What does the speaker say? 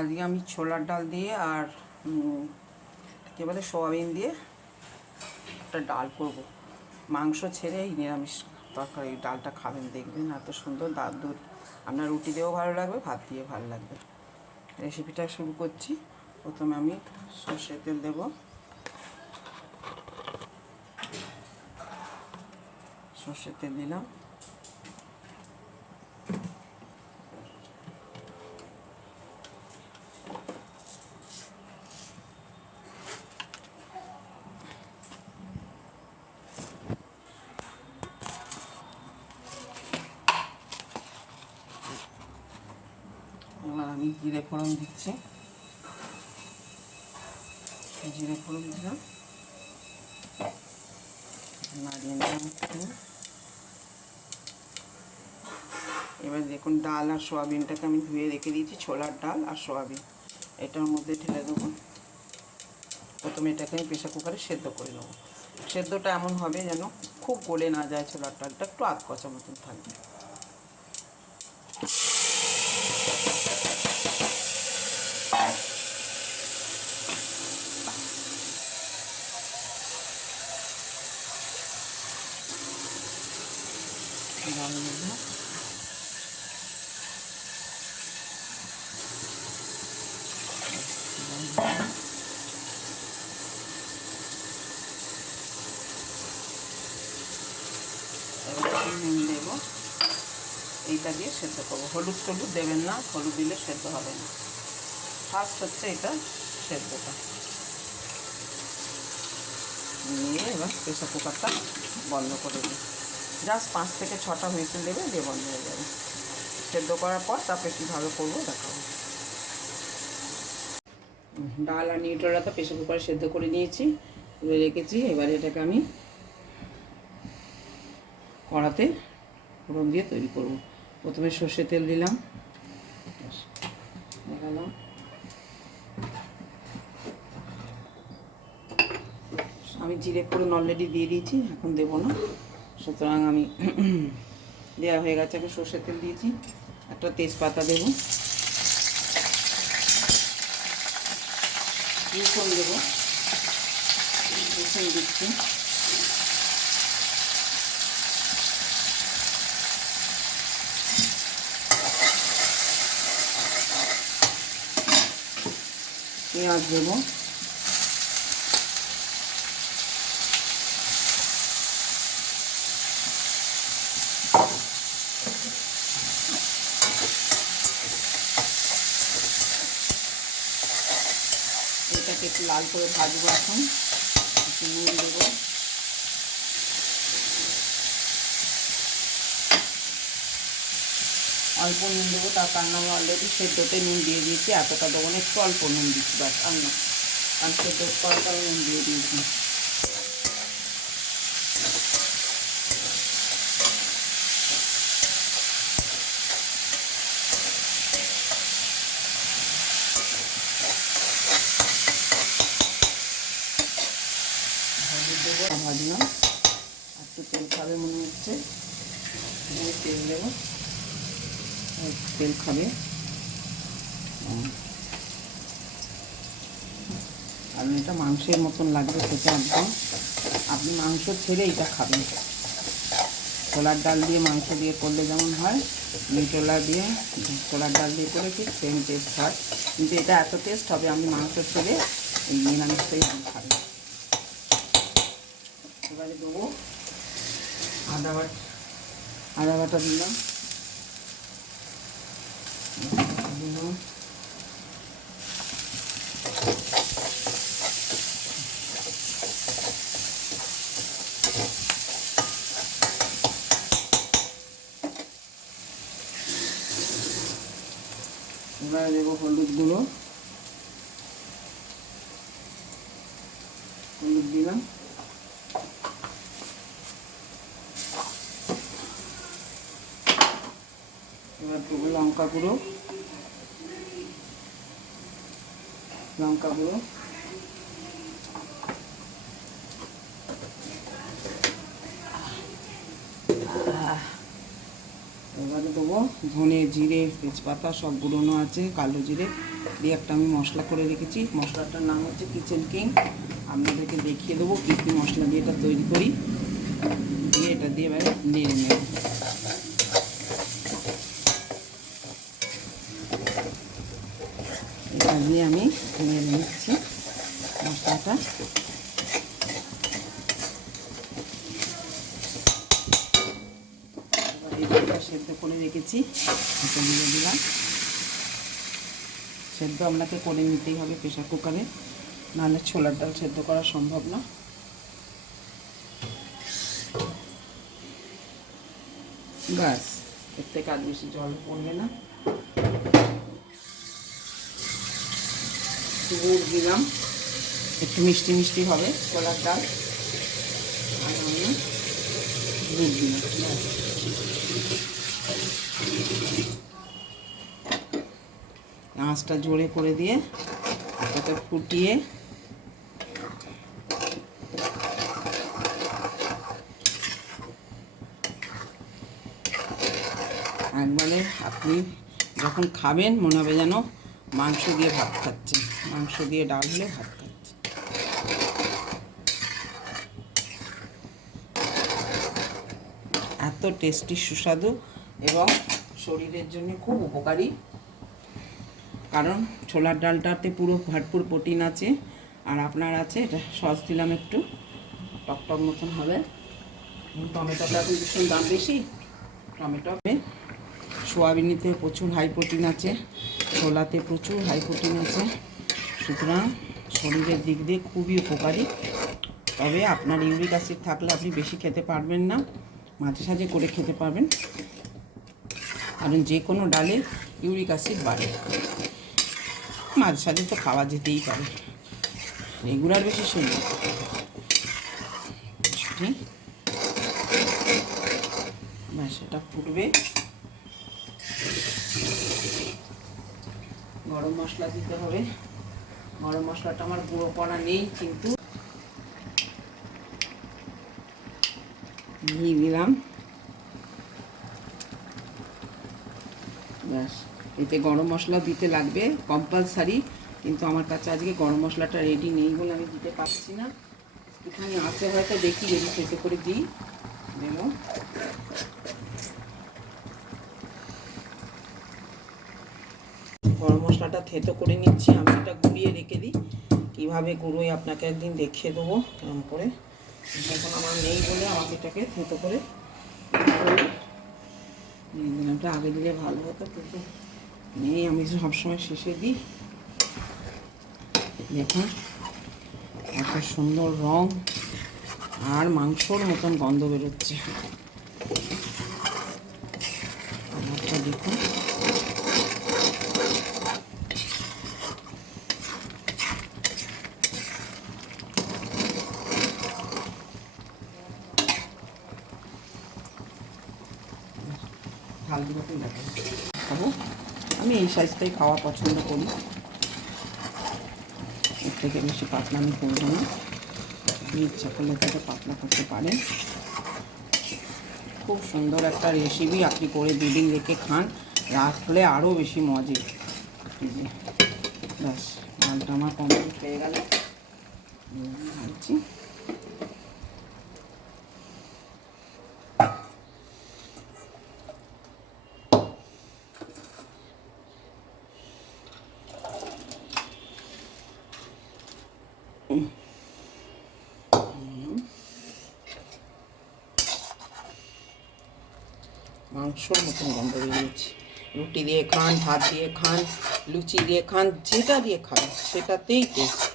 আজকে আমি ছোলার ডাল দিয়ে আর কী বলে সোয়াবিন দিয়ে একটা ডাল করব। মাংস ছেড়ে এই নিরামিষ তরকারি ডালটা খাবেন, দেখবেন এত সুন্দর দাঁত দুধ। আপনার রুটি দিয়েও ভালো লাগবে, ভাত দিয়ে ভালো লাগবে। রেসিপিটা শুরু করছি। প্রথমে আমি সর্ষের তেল দেব। সর্ষের তেল দিলাম। এবার আমি জিরে ফোড়ন দিচ্ছি। জিরে ফোড়ন দিলাম, নাড়িয়ে নিলাম। এবার দেখুন ডাল আর সোয়াবিনটাকে আমি ধুয়ে রেখে দিয়েছি, ছোলার ডাল আর সোয়াবিন এটার মধ্যে ঢেলে দেবো। প্রথমে এটাকে আমি প্রেসার কুকারে সেদ্ধ করে নেবো। সেদ্ধটা এমন হবে যেন খুব গলে না যায়, ছোলার ডালটা একটু আধ কচা মতন থাকবে। ডাল নেব, নুন দেব। এইটা দিয়ে সেদ্ধ করবো। হলুদ টলুদ দেবেন না, হলুদ দিলে সেদ্ধ হবে না। ফার্স্ট হচ্ছে এটা সেদ্ধটা। নিয়ে এবার প্রেসার কুকারটা বন্ধ করে দিই। জাস্ট 5 থেকে 6টা হুইসেল দেবে, দিয়ে বন্ধ হয়ে যাবে। সেদ্ধ করার পর তারপরে কীভাবে করবো দেখাবো। ডাল আর নিউট্রেলা তো প্রেসার কুকারে সেদ্ধ করে নিয়েছি, তুলে রেখেছি। এবার এটাকে আমি কড়াতে ফোড়ন দিয়ে তৈরি করব। প্রথমে সর্ষের তেল দিলাম, দেখালাম। আমি জিরে ফোড়ন অলরেডি দিয়ে দিয়েছি, এখন দেবো না, সুতরাং আমি দেওয়া হয়ে গেছে। আমি সর্ষের তেল দিয়েছি, একটা তেজপাতা দেবো, রসুন দেবো, রসুন দিচ্ছি, পেঁয়াজ দেবো, এটাকে একটু লাল করে ভাজবো। এখন নুন দেবো, অল্প নুন দেবো, তার কারণ আমি অলরেডি সেদ্ধতে নুন দিয়ে দিয়েছি। এতটা দেবো না, একটু অল্প নুন দিচ্ছি ব্যাস, আর না। আর সেদ্ধ করার পরে নুন দিয়ে দিয়েছি। হলুদ দেবো, ভাজলাম। একটু তেল খাবে মনে হচ্ছে, তেল দেবো, তেল খাবে। কারণ এটা মাংসের মতন লাগবে খেতে একদম। আপনি মাংস ছেড়ে এটা খাবেন। ছোলার ডাল দিয়ে মাংস দিয়ে করলে যেমন হয়, নিউট্রেলা দিয়ে ছোলার ডাল দিয়ে করে ঠিক সেম টেস্ট হয়, কিন্তু এটা এত টেস্ট হবে আপনি মাংস ছেড়ে এই নিরামিষটাই আপনি খাবেন। এবারে দেবো আদা বাটা দিলাম, এবারে দেবো হলুদ গুঁড়ো, হলুদ দিলাম, এবার দেবো লঙ্কা গুঁড়ো, এবারে দেবো ধনে জিরে তেজপাতা সব গুঁড়োনো আছে, কালো জিরে দিয়ে একটা আমি মশলা করে রেখেছি। মশলাটার নাম হচ্ছে কিচেন কিং। আপনাদেরকে দেখিয়ে দেবো কী কী মশলা দিয়ে এটা তৈরি করি। দিয়ে এটা দিয়ে এবারে নেড়ে নেব। এটা দিয়ে আমি নেড়ে নিচ্ছি মশলাটা। এবার সেদ্ধ করে রেখেছি, এটা দিয়ে দিলাম। সেদ্ধ আপনাকে করে নিতেই হবে প্রেশার কুকারে, নাহলে ছোলার ডাল সেদ্ধ করা সম্ভব না। ব্যাস, এর থেকে আর বেশি জল পড়বে না। গুড় দিলাম, একটু মিষ্টি মিষ্টি হবে ছোলার ডাল। আর আমি গুড় দিলাম। আঁচটা জোরে করে দিয়ে এটাকে ফুটিয়ে একবারে আপনি যখন খাবেন মনে হবে যেন মাংস দিয়ে ভাত খাচ্ছেন, মাংস দিয়ে ডাল হলে ভাত খাচ্ছেন। এত টেস্টি, সুস্বাদু এবং শরীরের জন্য খুব উপকারী। কারণ ছোলার ডালটাতে পুরো ভরপুর প্রোটিন আছে। আর আপনার আছে, এটা সস দিলাম একটু, টকটক মতন হবে। টমেটোটা এখন ভীষণ দাম বেশি, টমেটো। সোয়াবিনিতে প্রচুর হাই প্রোটিন আছে, ছোলাতে প্রচুর হাই প্রোটিন আছে, সুতরাং শরীরের দিক দিয়ে খুবই উপকারী। তবে আপনার ইউরিক অ্যাসিড থাকলে আপনি বেশি খেতে পারবেন না, মাঝে সাঝে করে খেতে পারবেন। কারণ যে কোনো ডালে ইউরিক অ্যাসিড বাড়ে, মাঝে সাঝে তো খাওয়া যেতেই পারে, রেগুলার বেশি শরীর। ব্যাস, এটা ফুটবে। গরম মশলা দিতে হবে। গরম মশলাটা আমার গুঁড়ো করা নেই, কিন্তু ঘি দিলাম। ব্যাস, এতে গরম মশলা দিতে লাগবে কম্পালসারি, কিন্তু আমার কাছে আজকে গরম মশলাটা রেডি নেই বলে আমি দিতে পারছি না। একটুখানি আছে, হয়তো দেখি যদি খেতে করে দিই দেব। গরম মশলাটা থেতো করে নিচ্ছি। আমি এটা গুঁড়িয়ে রেখে দিই, কীভাবে গুঁড়োই আপনাকে একদিন দেখিয়ে দেবো কেমন করে। এখন আমার নেই বলে আমাকে এটাকে থেতো করে এটা আগে দিলে ভালো হতো, কিন্তু নেই। আমি সবসময় শেষে দিই। দেখুন এত সুন্দর রং আর মাংসর মতন গন্ধ বেরোচ্ছে। দেখুন ঝালগুলোকে খাবো, আমি এই সাইজটাই খাওয়া পছন্দ করি, এর থেকে বেশি পাতলা আমি করবো না। আপনি ইচ্ছা করলে থেকে পাতলা করতে পারেন। খুব সুন্দর একটা রেসিপি, আপনি করে দুদিন রেখে খান, রাখলে আরও বেশি মজে। ব্যাস, ডালটা আমার কমপ্লিট হয়ে গেল। ভাবছি মাংসর মতন গন্ধ বেরিয়েছে। রুটি দিয়ে খান, ভাত দিয়ে খান, লুচি দিয়ে খান, যেটা দিয়ে খান সেটাতেই টেস্ট।